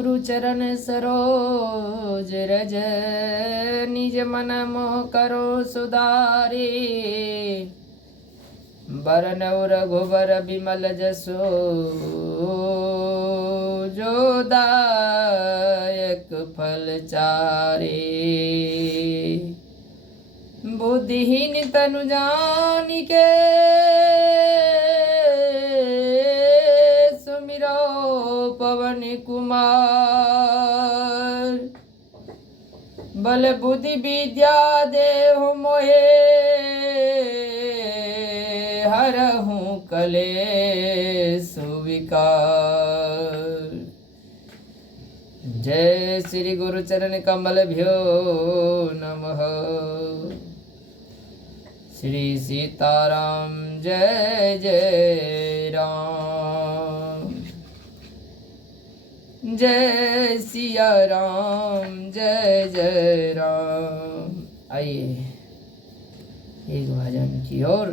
गुरु चरण सरोज रज, निज मन मोह करो सुधारे। बरन रघुबर बिमल जसो, जो दायक फल चारे। बुद्धिहीन तनु जानिके, सुमिरो पवन कुमार। बल बुद्धि विद्या देहु मोहे, हरहु कलेश विकार। जय श्री गुरु चरण कमल भ्यो नमः। श्री सीताराम जय जय राम, जय सिया राम जय जय राम। आइए एक भजन की ओर।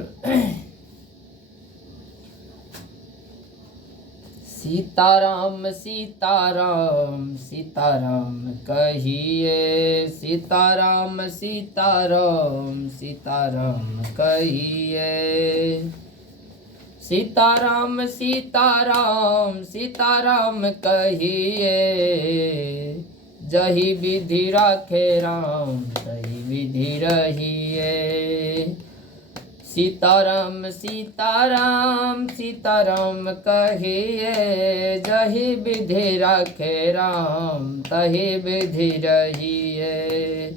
सीताराम सीताराम सीताराम कहिए, सीताराम सीताराम सीताराम कहिए। सीताराम सीताराम सीताराम कहिए, जही विधि राखे राम तही विधि रहिए। सीताराम सीताराम सीताराम कहिए, जही विधि राखे राम तही विधि रहिए।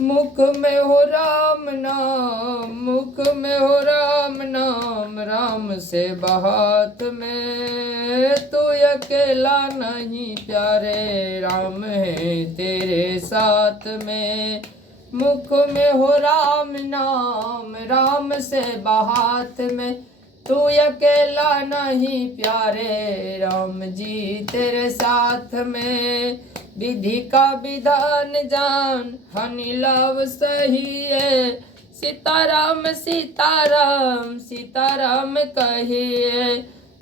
मुख में हो राम नाम, मुख में हो राम नाम, राम से बहात में। तू अकेला नहीं प्यारे, राम है तेरे साथ में। मुख में हो राम नाम, राम से बहात में। तू अकेला नहीं प्यारे, राम जी तेरे साथ में। विधि का विधान जान, हनि लाभ सही है। सीताराम सीताराम सीताराम कहिए,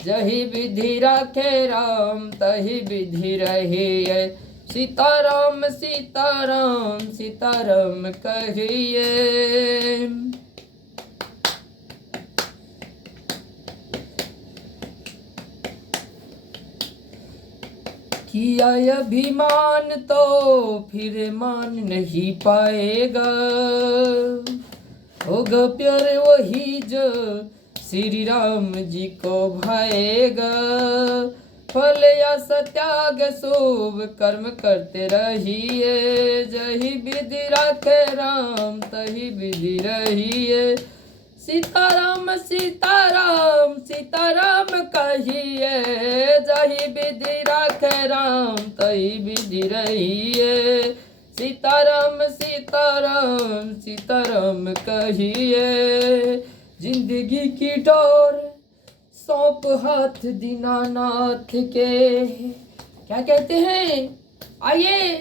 जही विधि राखे राम तही विधि रहिए। सीताराम सीताराम सीताराम कहिए। किया अभिमान तो फिर मान नहीं पाएगा, होगा प्यारे वही जो श्री राम जी को भाएगा। फल या सत्याग शुभ कर्म करते रहिए, जही विधि राखे राम तही विधि रहिए। सीताराम सीताराम सीताराम कहिए, जही विधि राखे राम तही विधि रहिए। सीताराम सीताराम सीताराम कहिए। जिंदगी की डोर सौंप हाथ दीनानाथ के। क्या कहते हैं? आइए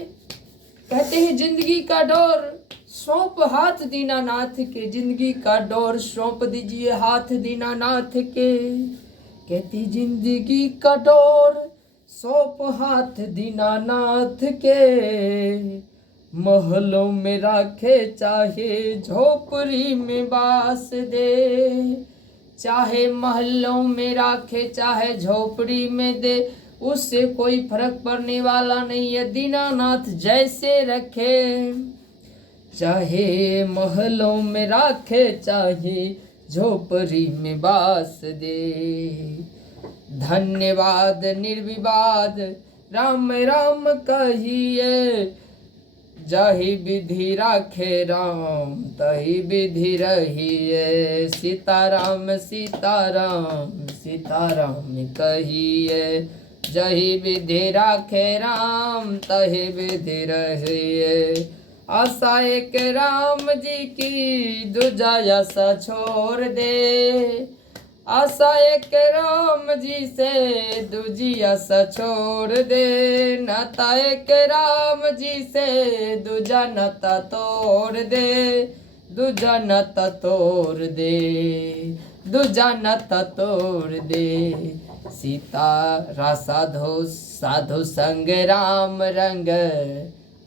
कहते हैं जिंदगी का डोर सौंप हाथ दीनानाथ के। जिंदगी का डोर सौंप दीजिए हाथ दीनानाथ के। कहती जिंदगी का डोर सौंप हाथ दीनानाथ के। महलों में राखे चाहे झोपड़ी में बास दे, चाहे महलों में राखे चाहे झोपड़ी में दे, उससे कोई फर्क पड़ने वाला नहीं है। दीनानाथ जैसे रखे, चाहे महलों में राखे चाहे झोपड़ी में बास दे। धन्यवाद निर्विवाद राम राम कहिए, जही विधि राखे राम तही विधि रहिए। सीताराम सीताराम सीताराम कहिए, जही विधि राखे राम तही विधि रहिए। आशा एक राम जी की दूजा आशा छोड़ दे, आशा एक राम जी से दूजी आशा छोड़ दे। नाता एक राम जी से दूजा नाता तोड़ दे, दूजा नाता तोड़ दे, दूजा नाता तोड़ दे। सीता रा साधो साधु संग राम रंग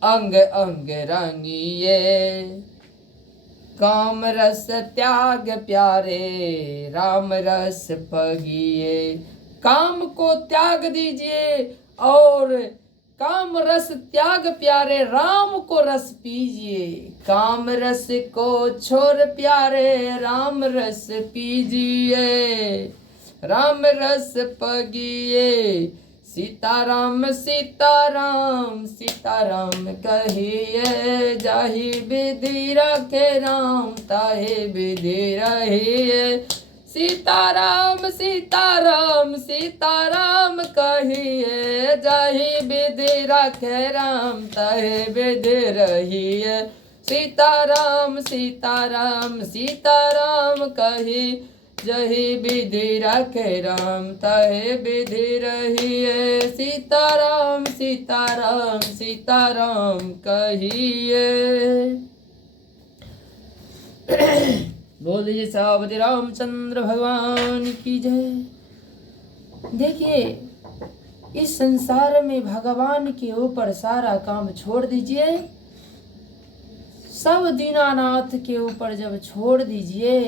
अंग अंग रंगिए। काम रस त्याग प्यारे राम रस पगिए। काम को त्याग दीजिए और काम रस त्याग प्यारे राम को रस पीजिए। काम रस को छोड़ प्यारे राम रस पीजिए। राम रस पगिए। सीताराम सीताराम सीताराम कहिए। जाहि विधि रखे राम ताहि विधि रहिए। सीताराम सीताराम सीताराम कहिए। जाहि विधि रखे राम ताहि विधि रहिए। सीताराम सीताराम सीताराम कहि जहि विधि रखे राम ताहि विधि रहिए। सीताराम सीताराम सीताराम कहिए। बोल दीजिए सावधि रामचंद्र भगवान की जय। देखिए, इस संसार में भगवान के ऊपर सारा काम छोड़ दीजिए। सब दीनानाथ के ऊपर जब छोड़ दीजिए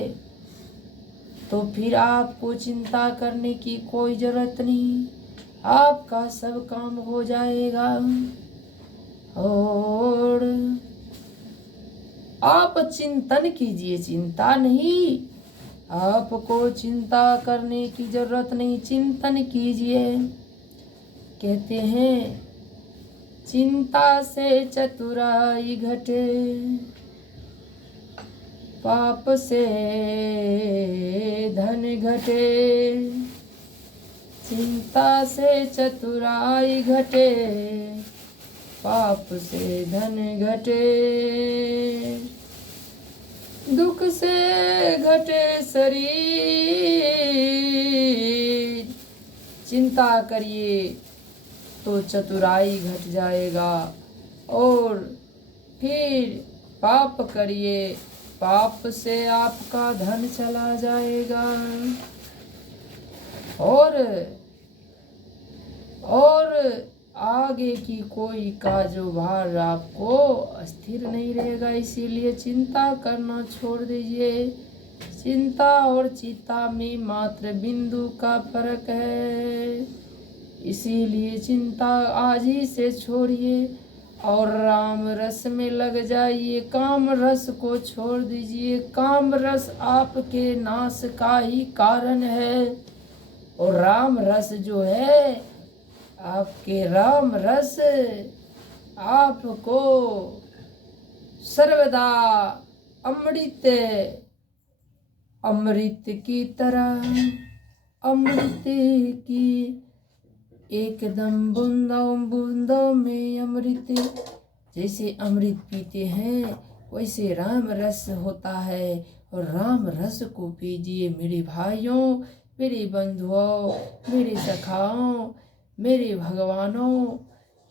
तो फिर आपको चिंता करने की कोई जरूरत नहीं। आपका सब काम हो जाएगा। और आप चिंतन कीजिए, चिंता नहीं। आपको चिंता करने की जरूरत नहीं, चिंतन कीजिए। कहते हैं चिंता से चतुराई घटे, पाप से धन घटे। चिंता से चतुराई घटे, पाप से धन घटे। दुख से घटे शरीर। चिंता करिए तो चतुराई घट जाएगा। और फिर पाप करिए, पाप से आपका धन चला जाएगा। और आगे की कोई कारोबार आपको अस्थिर नहीं रहेगा। इसीलिए चिंता करना छोड़ दीजिए। चिंता और चिता में मात्र बिंदु का फर्क है। इसीलिए चिंता आज ही से छोड़िए और राम रस में लग जाइए। काम रस को छोड़ दीजिए। काम रस आपके नाश का ही कारण है। और राम रस जो है, आपके राम रस आपको सर्वदा अमृत अमृत की तरह, अमृत की एकदम बूंदों बूंदों में अमृत। जैसे अमृत पीते हैं वैसे राम रस होता है। और राम रस को पीजिए मेरे भाइयों, मेरे बंधुओं, मेरे सखाओं, मेरे भगवानों।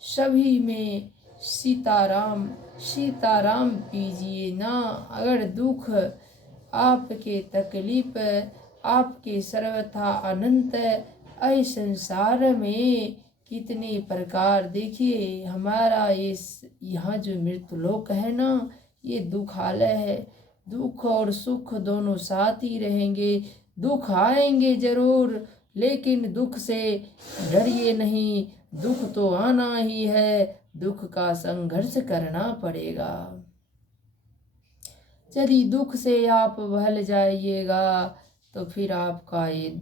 सभी में सीताराम सीताराम पीजिए ना। अगर दुख आपके, तकलीफ आपके सर्वथा अनंत इस संसार में कितने प्रकार। देखिए हमारा यहाँ जो मृत्युलोक है ना, ये दुखालय है। दुख और सुख दोनों साथ ही रहेंगे। दुख आएंगे जरूर, लेकिन दुख से डरिए नहीं। दुख तो आना ही है, दुख का संघर्ष करना पड़ेगा। यदि दुख से आप बहल जाइएगा तो फिर आपका ये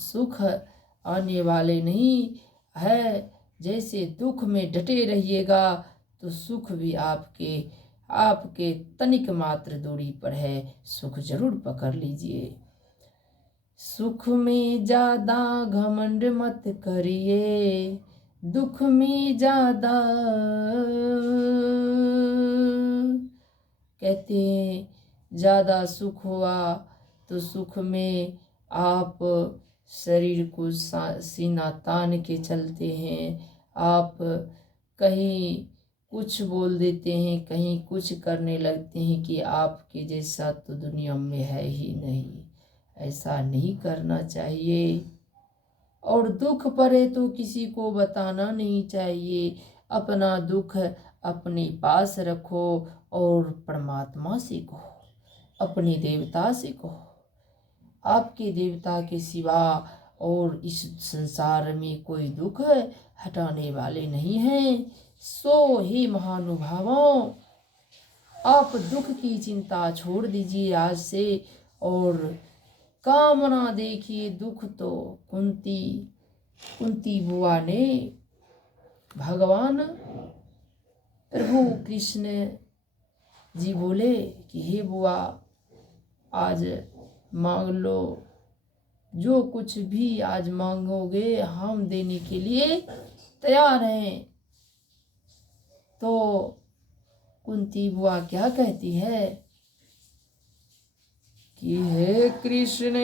सुख आने वाले नहीं है। जैसे दुख में डटे रहिएगा तो सुख भी आपके तनिक मात्र दूरी पर है। सुख जरूर पकड़ लीजिए। सुख में ज्यादा घमंड मत करिए, दुख में ज्यादा। कहते हैं ज्यादा सुख हुआ तो सुख में आप शरीर को सीना तान के चलते हैं। आप कहीं कुछ बोल देते हैं, कहीं कुछ करने लगते हैं कि आपके जैसा तो दुनिया में है ही नहीं। ऐसा नहीं करना चाहिए। और दुख पड़े तो किसी को बताना नहीं चाहिए। अपना दुख अपने पास रखो और परमात्मा से कहो, अपने देवता से कहो। आपके देवता के सिवा और इस संसार में कोई दुख हटाने वाले नहीं हैं। सो हे महानुभावों, आप दुख की चिंता छोड़ दीजिए आज से और कामना देखिए। दुख तो कुंती बुआ ने भगवान प्रभु कृष्ण जी बोले कि हे बुआ, आज मांग लो, जो कुछ भी आज मांगोगे हम देने के लिए तैयार हैं। तो कुंती बुआ क्या कहती है कि हे कृष्ण,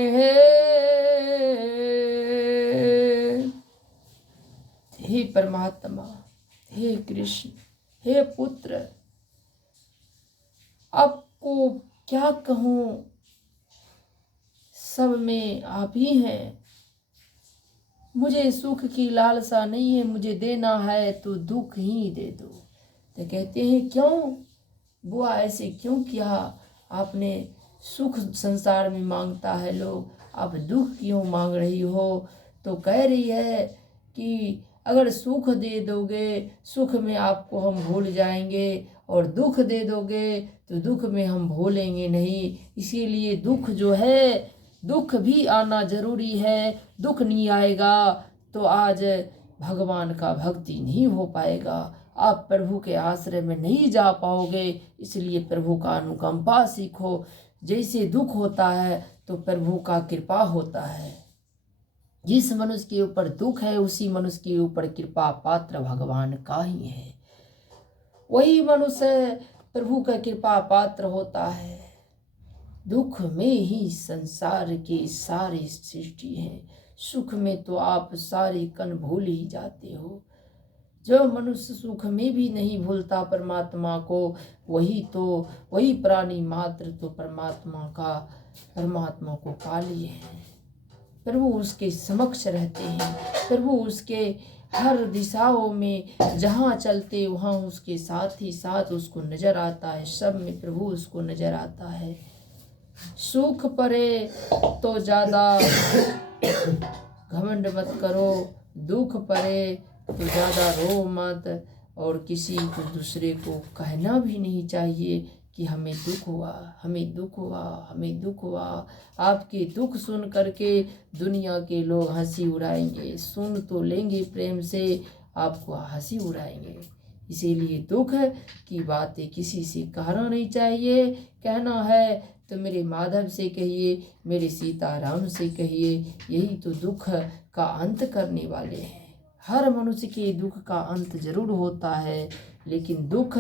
हे परमात्मा, हे कृष्ण, हे पुत्र, आपको क्या कहूँ, सब में आप ही हैं। मुझे सुख की लालसा नहीं है, मुझे देना है तो दुख ही दे दो। तो कहते हैं क्यों बुआ ऐसे क्यों किया आपने? सुख संसार में मांगता है लोग, आप दुख क्यों मांग रही हो? तो कह रही है कि अगर सुख दे दोगे, सुख में आपको हम भूल जाएंगे, और दुख दे दोगे तो दुख में हम भूलेंगे नहीं। इसीलिए दुख जो है, दुख भी आना जरूरी है। दुख नहीं आएगा तो आज भगवान का भक्ति नहीं हो पाएगा, आप प्रभु के आश्रय में नहीं जा पाओगे। इसलिए प्रभु का अनुकंपा सीखो। जैसे दुख होता है तो प्रभु का कृपा होता है। जिस मनुष्य के ऊपर दुख है उसी मनुष्य के ऊपर कृपा पात्र भगवान का ही है। वही मनुष्य प्रभु का कृपा पात्र होता है। दुख में ही संसार की सारी सृष्टि है, सुख में तो आप सारे कण भूल ही जाते हो। जो मनुष्य सुख में भी नहीं भूलता परमात्मा को, वही प्राणी मात्र तो परमात्मा को पा लिए हैं। प्रभु उसके समक्ष रहते हैं, प्रभु उसके हर दिशाओं में जहाँ चलते वहाँ उसके साथ ही साथ उसको नजर आता है। सब में प्रभु उसको नजर आता है। सुख परे तो ज़्यादा घमंड मत करो, दुख परे तो ज़्यादा रो मत, और किसी को दूसरे को कहना भी नहीं चाहिए कि हमें दुख हुआ, हमें दुख हुआ, हमें दुख हुआ। आपके दुख सुन करके दुनिया के लोग हंसी उड़ाएंगे, सुन तो लेंगे प्रेम से, आपको हंसी उड़ाएंगे। इसीलिए दुख की बातें किसी से कहना नहीं चाहिए। कहना है तो मेरे माधव से कहिए, मेरे सीताराम से कहिए, यही तो दुख का अंत करने वाले हैं। हर मनुष्य के दुख का अंत जरूर होता है, लेकिन दुख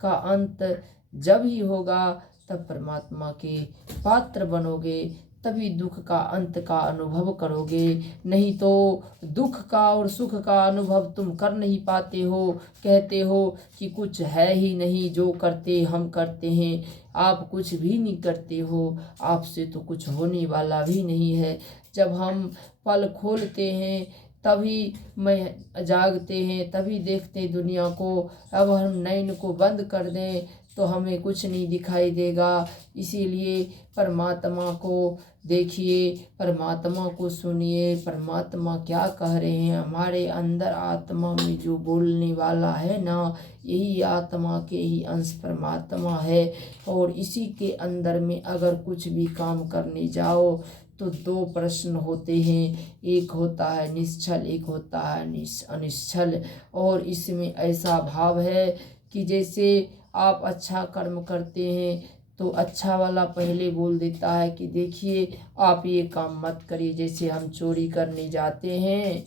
का अंत जब ही होगा तब परमात्मा के पात्र बनोगे, तभी दुख का अंत का अनुभव करोगे। नहीं तो दुख का और सुख का अनुभव तुम कर नहीं पाते हो। कहते हो कि कुछ है ही नहीं, जो करते हम करते हैं। आप कुछ भी नहीं करते हो, आपसे तो कुछ होने वाला भी नहीं है। जब हम पल खोलते हैं तभी मैं जागते हैं, तभी देखते दुनिया को। अब हम नैन को बंद कर दें तो हमें कुछ नहीं दिखाई देगा। इसीलिए परमात्मा को देखिए, परमात्मा को सुनिए, परमात्मा क्या कह रहे हैं। हमारे अंदर आत्मा में जो बोलने वाला है ना, यही आत्मा के ही अंश परमात्मा है। और इसी के अंदर में अगर कुछ भी काम करने जाओ तो दो प्रश्न होते हैं, एक होता है निश्चल, एक होता है अनिश्चल। और इसमें ऐसा भाव है कि जैसे आप अच्छा कर्म करते हैं तो अच्छा वाला पहले बोल देता है कि देखिए आप ये काम मत करिए। जैसे हम चोरी करने जाते हैं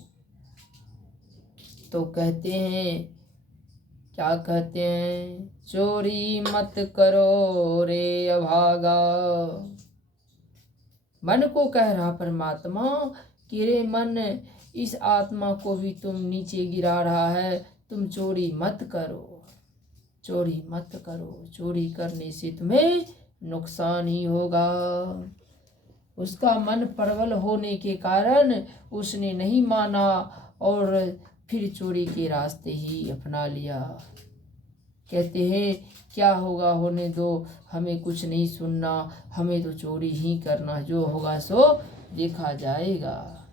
तो कहते हैं, क्या कहते हैं, चोरी मत करो रे अभागा। मन को कह रहा परमात्मा कि रे मन, इस आत्मा को भी तुम नीचे गिरा रहा है, तुम चोरी मत करो, चोरी मत करो। चोरी करने से तुम्हें नुकसान ही होगा। उसका मन प्रबल होने के कारण उसने नहीं माना और फिर चोरी के रास्ते ही अपना लिया। कहते हैं क्या होगा होने दो, हमें कुछ नहीं सुनना, हमें तो चोरी ही करना, जो होगा सो देखा जाएगा।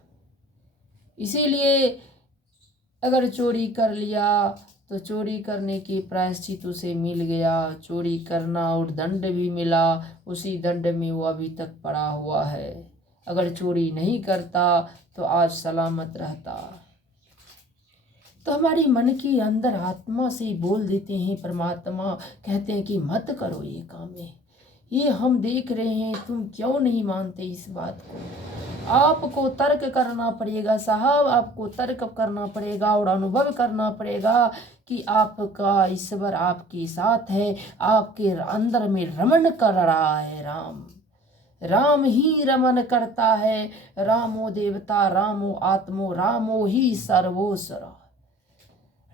इसीलिए अगर चोरी कर लिया तो चोरी करने के प्रायश्चित उसे मिल गया, चोरी करना और दंड भी मिला, उसी दंड में वो अभी तक पड़ा हुआ है। अगर चोरी नहीं करता तो आज सलामत रहता। तो हमारी मन के अंदर आत्मा से बोल देते हैं परमात्मा, कहते हैं कि मत करो ये काम है, ये हम देख रहे हैं, तुम क्यों नहीं मानते इस बात को। आपको तर्क करना पड़ेगा साहब, आपको तर्क करना पड़ेगा और अनुभव करना पड़ेगा कि आपका ईश्वर आपके साथ है, आपके अंदर में रमण कर रहा है। राम ही रमन करता है। रामो देवता रामो आत्मो रामो ही सर्वोसर।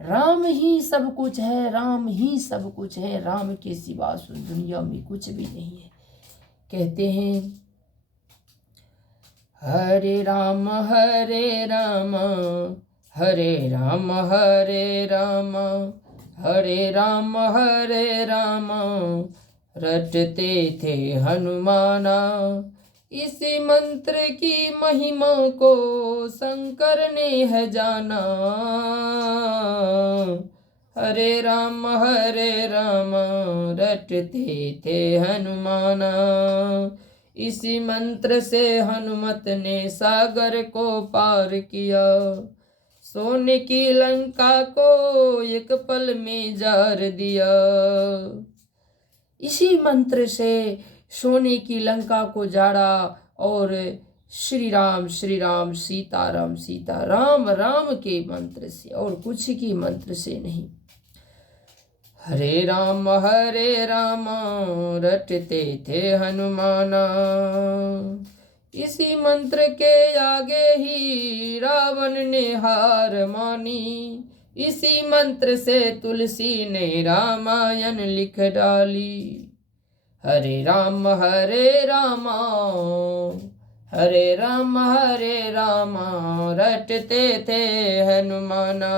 राम ही सब कुछ है, राम ही सब कुछ है, राम के सिवा दुनिया में कुछ भी नहीं है। कहते हैं हरे राम हरे राम हरे राम हरे राम हरे राम हरे राम रटते थे हनुमाना। इसी मंत्र की महिमा को शंकर ने है जाना। हरे राम रटते थे हनुमाना। इसी मंत्र से हनुमत ने सागर को पार किया। सोने की लंका को एक पल में जार दिया। इसी मंत्र से सोने की लंका को जाड़ा और श्री राम सीताराम सीताराम राम के मंत्र से और कुछ की मंत्र से नहीं। हरे राम रटते थे हनुमाना। इसी मंत्र के आगे ही रावण ने हार मानी। इसी मंत्र से तुलसी ने रामायण लिख डाली। हरे राम रटते थे हनुमाना।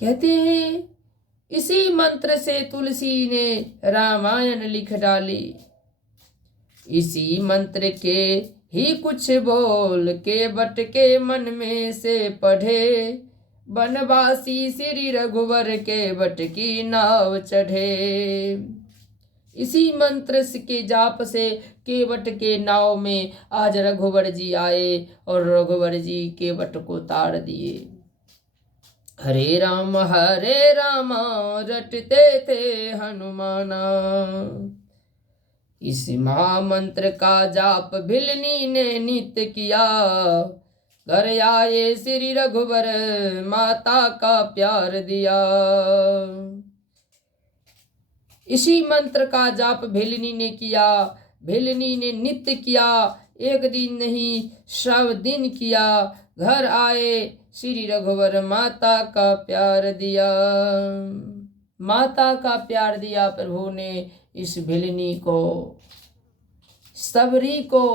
कहते हैं इसी मंत्र से तुलसी ने रामायण लिख डाली। इसी मंत्र के ही कुछ बोल के बट के मन में से पढ़े। बनवासी श्री रघुवर के बट की नाव चढ़े। इसी मंत्र के जाप से केवट के नाव में आज रघुवर जी आए और रघुवर जी केवट को ताड़ दिए। हरे राम रटते थे हनुमाना। इस महामंत्र का जाप भिलनी ने नित्य किया। घर आए श्री रघुवर माता का प्यार दिया। इसी मंत्र का जाप भिलनी ने किया, भिलनी ने नित्य किया। एक दिन नहीं सब दिन किया। घर आए श्री रघुवर माता का प्यार दिया। माता का प्यार दिया प्रभु ने इस भिलनी को, सबरी को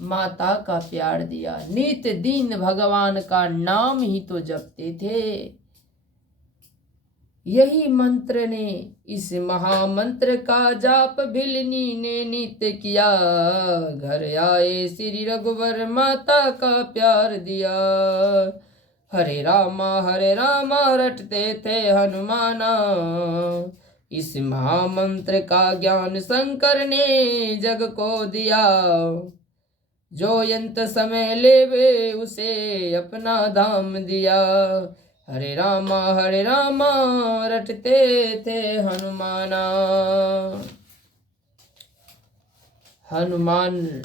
माता का प्यार दिया। नित दिन भगवान का नाम ही तो जपते थे। यही मंत्र ने, इस महामंत्र का जाप भिलनी ने नित्य किया। घर आए श्री रघुवर माता का प्यार दिया। हरे रामा रटते थे हनुमाना। इस महामंत्र का ज्ञान शंकर ने जग को दिया। जो यंत समय लेवे उसे अपना धाम दिया। हरे रामा रटते थे हनुमाना। हनुमान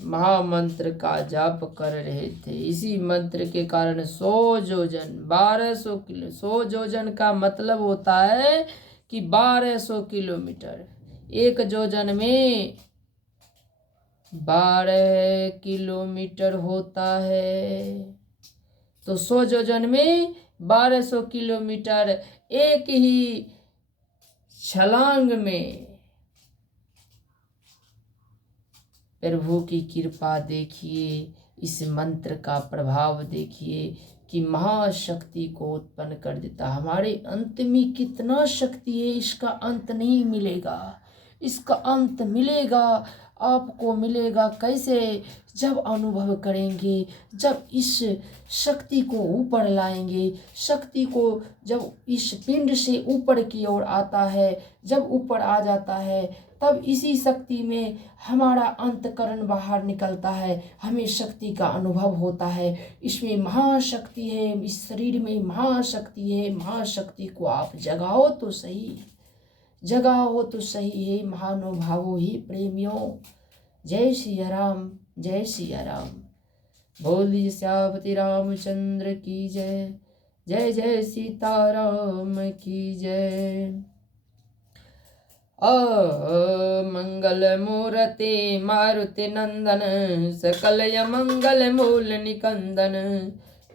महामंत्र का जाप कर रहे थे। इसी मंत्र के कारण 100 जोजन 1200 किलो, 100 जोजन का मतलब होता है कि 1200 किलोमीटर। एक जोजन में 12 किलोमीटर होता है, तो 100 जोजन में 1200 किलोमीटर एक ही छलांग में प्रभु की कृपा देखिए, इस मंत्र का प्रभाव देखिए कि महाशक्ति को उत्पन्न कर देता। हमारे अंत में कितना शक्ति है, इसका अंत नहीं मिलेगा। इसका अंत मिलेगा, आपको मिलेगा कैसे? जब अनुभव करेंगे, जब इस शक्ति को ऊपर लाएंगे। शक्ति को जब इस पिंड से ऊपर की ओर आता है, जब ऊपर आ जाता है, तब इसी शक्ति में हमारा अंतकरण बाहर निकलता है, हमें शक्ति का अनुभव होता है। इसमें महाशक्ति है, इस शरीर में महाशक्ति है। महाशक्ति को आप जगाओ तो सही, जगाओ तो सही है महानुभावों ही प्रेमियों। जय सिया राम, जय सिया राम। बोलिए श्यामति रामचंद्र की जय, जय जय सीताराम की जय। मंगल मूर्ति मारुति नंदन, सकल मंगल मूल निकंदन,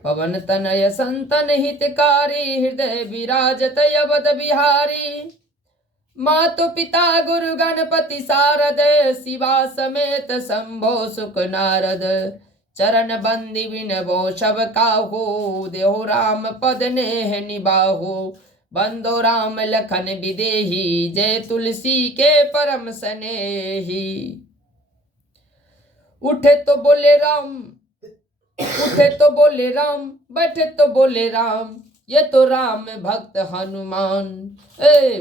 पवन तनय संतन हितकारी, हृदय विराजत अवध बिहारी। मातु पिता गुरु गणपति शारद, शिवा समेत शंभो सुख नारद। चरण बंदी विनबो सब काहू, देहो राम पद नेह निबाहू। बंदो राम लखन विदेही, जय तुलसी के परम स्नेही। उठे तो बोले राम, उठे तो बोले राम, बैठे तो बोले राम, ये तो राम भक्त हनुमान।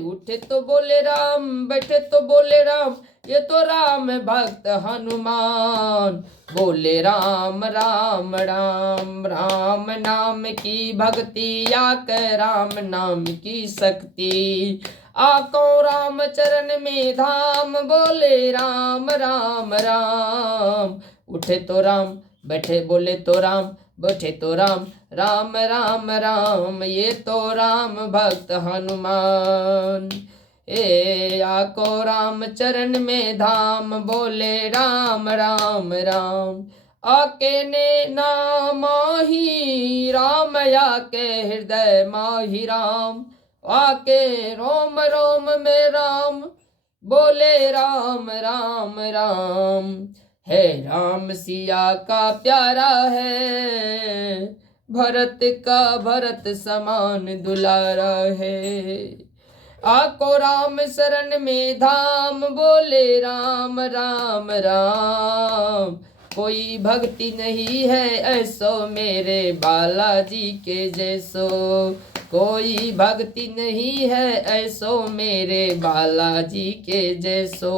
उठे तो बोले राम, बैठे तो बोले राम, ये तो राम भक्त हनुमान। बोले राम राम राम, राम नाम की भक्ति, या के राम नाम की शक्ति। आको राम चरण में धाम, बोले राम राम राम। उठे तो राम, बैठे बोले तो राम, बैठे तो राम, राम राम राम, ये तो राम भक्त हनुमान। आको राम चरण में धाम, बोले राम राम राम। आके ने नाम माही राम, आके हृदय माही राम। आके रोम रोम में राम, बोले राम राम राम। है राम सिया का प्यारा है, भरत का भरत समान दुलारा है। आको राम शरण में धाम, बोले राम राम राम। कोई भक्ति नहीं है ऐसो मेरे बालाजी के जैसो, कोई भक्ति नहीं है ऐसो मेरे बालाजी के जैसो।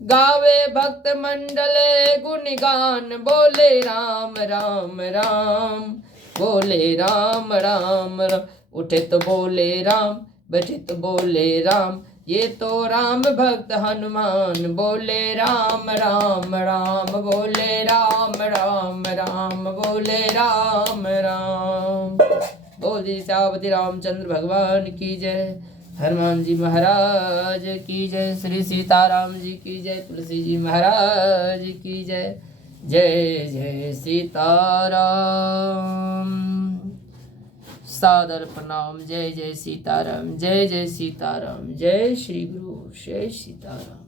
गावे भक्त मंडल गुणगान, बोले राम राम राम, बोले राम राम राम। उठे तो बोले राम, बैठे तो बोले राम, ये तो राम भक्त हनुमान। बोले राम राम राम, बोले राम राम राम, बोले राम राम। बोले श्यामति रामचंद्र भगवान की जय, हनुमान जी महाराज की जय, श्री सीताराम जी की जय, तुलसी जी महाराज की जय। जय जय सीताराम, सादर प्रणाम। जय जय सीताराम, जय जय सीताराम, जय श्री गुरु, जय सीताराम।